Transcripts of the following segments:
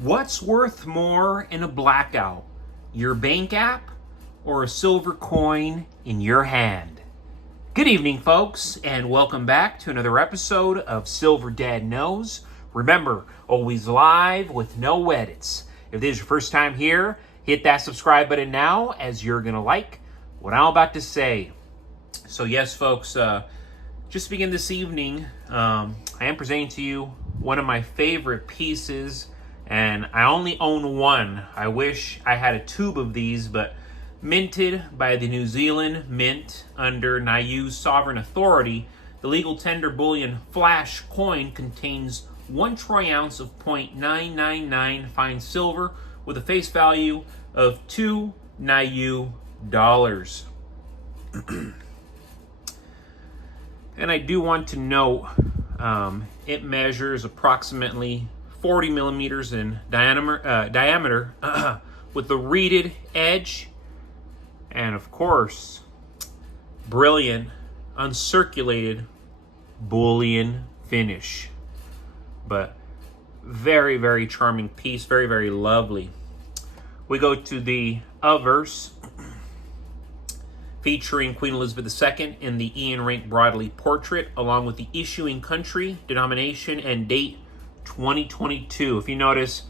What's worth more in a blackout? Your bank app or a silver coin in your hand? Good evening, folks, and welcome back to another episode of Silver Dad Knows. Remember, always live with no edits. If this is your first time here, hit that subscribe button now, as you're going to like what I'm about to say. So yes, folks, just to begin this evening, I am presenting to you one of my favorite pieces, and I only own one. I wish I had a tube of these, but minted by the New Zealand Mint under Niue's sovereign authority, the legal tender bullion flash coin contains 1 troy ounce of 0.999 fine silver with a face value of 2 Niue dollars. And I do want to note, it measures approximately 40 millimeters in diameter with the reeded edge, and of course, brilliant, uncirculated bullion finish. But very, very charming piece, very, very lovely. We go to the obverse, featuring Queen Elizabeth II in the Ian Rank Broadley portrait, along with the issuing country, denomination, and date 2022. If you notice,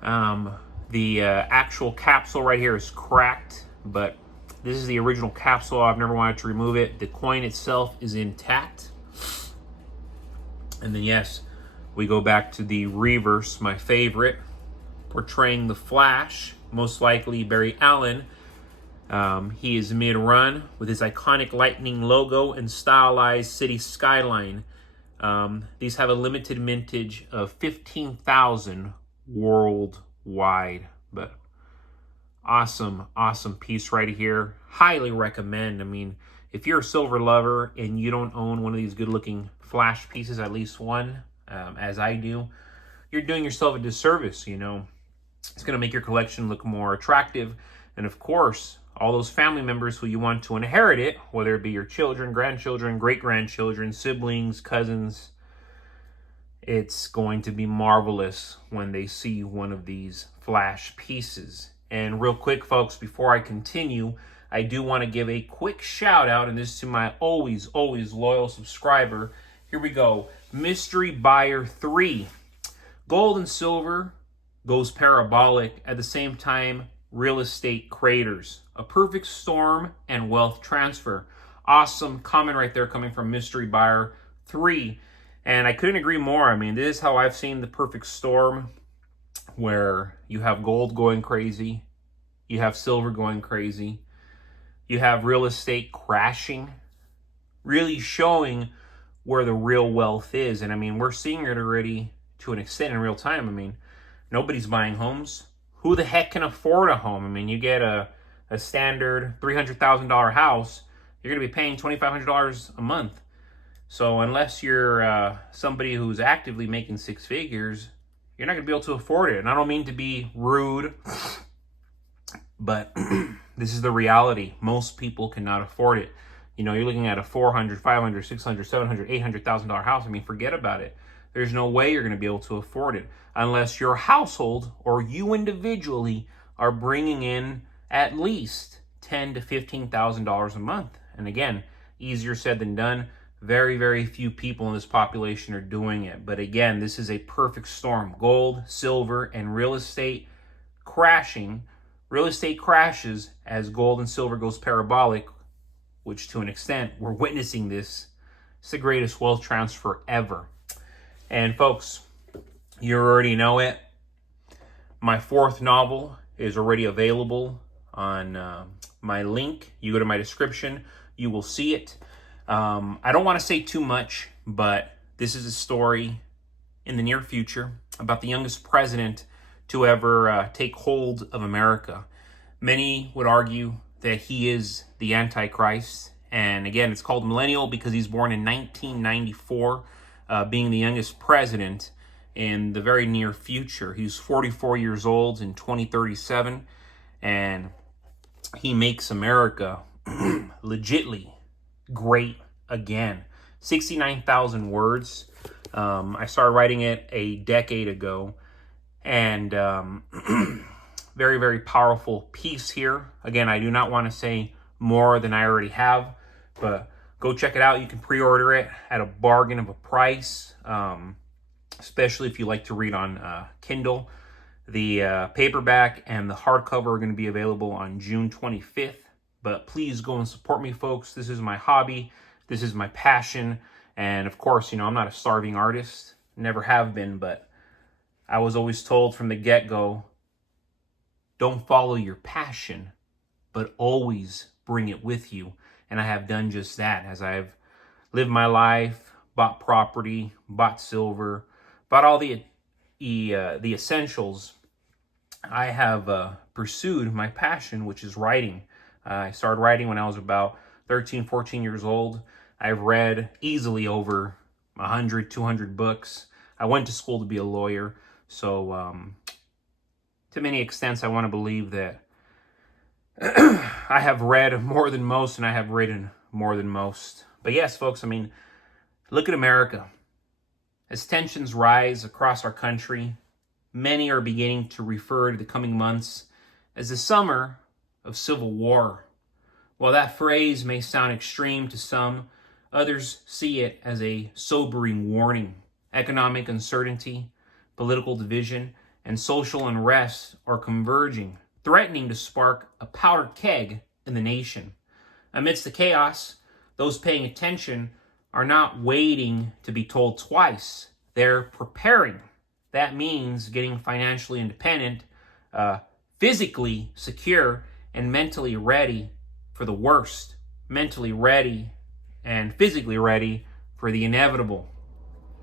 the actual capsule right here is cracked, but this is the original capsule. I've never wanted to remove it. The coin itself is intact. And then yes, we go back to the reverse, my favorite, portraying the Flash, most likely Barry Allen. He is mid-run with his iconic lightning logo and stylized city skyline. These have a limited mintage of 15,000 worldwide. But awesome piece right here. Highly recommend. I mean, if you're a silver lover and you don't own one of these good-looking flash pieces, at least one, as I do, you're doing yourself a disservice, you know. It's going to make your collection look more attractive. And of course, all those family members who you want to inherit it, whether it be your children, grandchildren, great-grandchildren, siblings, cousins, it's going to be marvelous when they see one of these flash pieces. And real quick, folks, before I continue, I do want to give a quick shout out, and this is to my always loyal subscriber. Here we go. Mystery Buyer 3. Gold and silver goes parabolic at the same time. Real estate craters. A perfect storm and wealth transfer. Awesome comment right there coming from Mystery Buyer 3. And I couldn't agree more. I mean, this is how I've seen the perfect storm, where you have gold going crazy, you have silver going crazy, you have real estate crashing, really showing where the real wealth is. And I mean, we're seeing it already to an extent in real time. I mean, nobody's buying homes. Who the heck can afford a home? I mean, you get a standard $300,000 house, you're going to be paying $2,500 a month. So unless you're somebody who's actively making six figures, you're not going to be able to afford it. And I don't mean to be rude, but this is the reality. Most people cannot afford it. You know, you're looking at a $400,000, $500,000, $600,000, $700,000, $800,000 house. I mean, forget about it. There's no way you're going to be able to afford it unless your household or you individually are bringing in at least $10,000 to $15,000 a month. And again, easier said than done. Very, very few people in this population are doing it. But again, this is a perfect storm. Gold, silver, and real estate crashing. Real estate crashes as gold and silver goes parabolic, which to an extent, we're witnessing this. It's the greatest wealth transfer ever. And folks, you already know it. My 4th novel is already available on my link. You go to my description, you will see it. I don't want to say too much, but this is a story in the near future about the youngest president to ever take hold of America. Many would argue that he is the Antichrist. And again, it's called millennial because he's born in 1994, being the youngest president in the very near future. He's 44 years old in 2037, and he makes America legitly great again. 69,000 words. I started writing it a decade ago, And very, very powerful piece here. Again, I do not want to say more than I already have, but go check it out. You can pre-order it at a bargain of a price, especially if you like to read on Kindle. The paperback and the hardcover are going to be available on June 25th. But please go and support me, folks. This is my hobby. This is my passion. And of course, I'm not a starving artist. Never have been, but I was always told from the get-go, don't follow your passion, but always bring it with you. And I have done just that as I've lived my life, bought property, bought silver, bought all the essentials. I have pursued my passion, which is writing. I started writing when I was about 13, 14 years old. I've read easily over 100, 200 books. I went to school to be a lawyer. So to many extents, I want to believe that I have read more than most and I have written more than most. But yes, folks, look at America. As tensions rise across our country, many are beginning to refer to the coming months as the summer of civil war. While that phrase may sound extreme to some, others see it as a sobering warning. Economic uncertainty, political division, and social unrest are converging, threatening to spark a powder keg in the nation. Amidst the chaos, those paying attention are not waiting to be told twice. They're preparing. That means getting financially independent, physically secure, and mentally ready for the worst. Mentally ready and physically ready for the inevitable.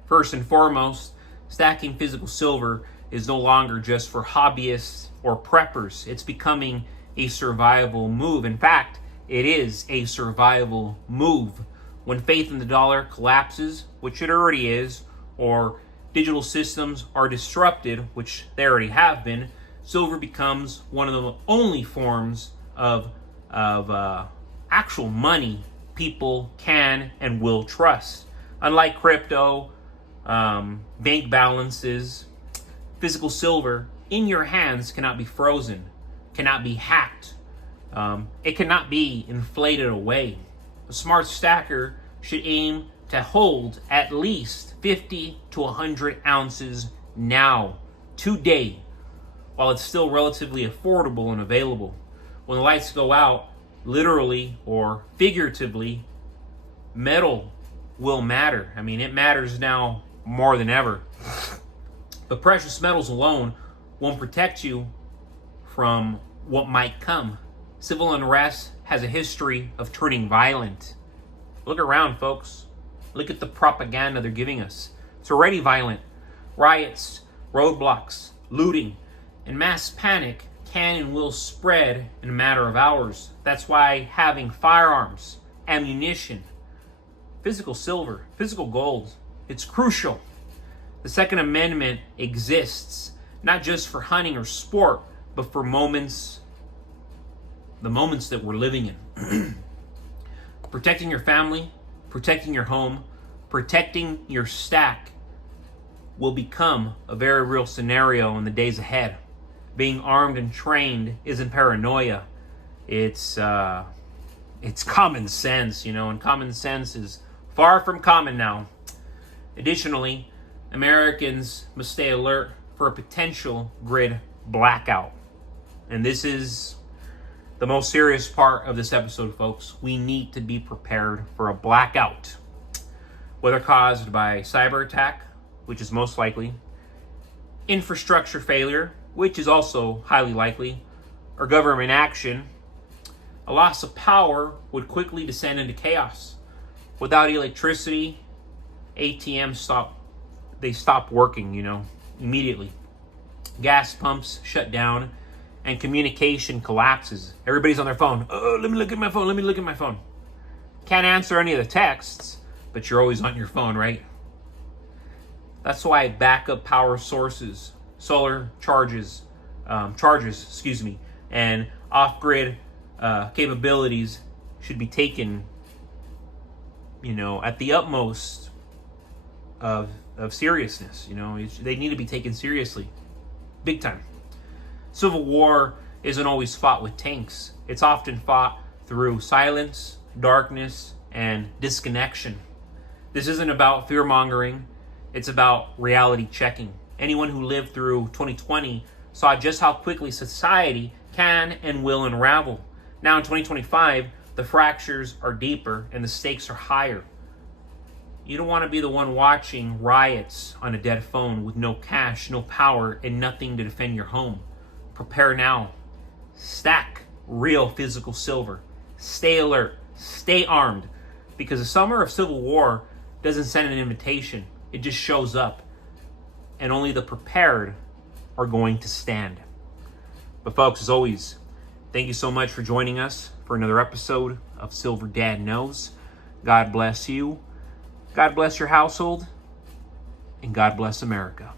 First and foremost, stacking physical silver is no longer just for hobbyists or preppers. It's becoming a survival move. In fact, it is a survival move. When faith in the dollar collapses, which it already is, or digital systems are disrupted, which they already have been, silver becomes one of the only forms of actual money people can and will trust. Unlike crypto, bank balances, physical silver in your hands cannot be frozen, cannot be hacked. It cannot be inflated away. A smart stacker should aim to hold at least 50 to 100 ounces now, today, while it's still relatively affordable and available. When the lights go out, literally or figuratively, metal will matter. It matters now more than ever. But precious metals alone won't protect you from what might come. Civil unrest has a history of turning violent. Look around, folks. Look at the propaganda they're giving us. It's already violent. Riots, roadblocks, looting, and mass panic can and will spread in a matter of hours. That's why having firearms, ammunition, physical silver, physical gold, it's crucial. The Second Amendment exists not just for hunting or sport, but for the moments that we're living in. Protecting your family, protecting your home, protecting your stack will become a very real scenario in the days ahead. Being armed and trained isn't paranoia. It's common sense, and common sense is far from common now. Additionally, Americans must stay alert for a potential grid blackout. And this is the most serious part of this episode, folks. We need to be prepared for a blackout, whether caused by cyber attack, which is most likely, infrastructure failure, which is also highly likely, or government action. A loss of power would quickly descend into chaos. Without electricity, ATMs stop working, immediately. Gas pumps shut down and communication collapses. Everybody's on their phone. Oh, let me look at my phone. Can't answer any of the texts, but you're always on your phone, right? That's why backup power sources, solar charges, and off-grid capabilities should be taken, at the utmost of seriousness. They need to be taken seriously. Big time. Civil war isn't always fought with tanks. It's often fought through silence, darkness, and disconnection. This isn't about fear-mongering. It's about reality checking. Anyone who lived through 2020 saw just how quickly society can and will unravel. Now in 2025, the fractures are deeper and the stakes are higher. You don't want to be the one watching riots on a dead phone with no cash, no power, and nothing to defend your home. Prepare now. Stack real physical silver. Stay alert. Stay armed. Because the summer of civil war doesn't send an invitation. It just shows up. And only the prepared are going to stand. But folks, as always, thank you so much for joining us for another episode of Silver Dad Knows. God bless you. God bless your household. And God bless America.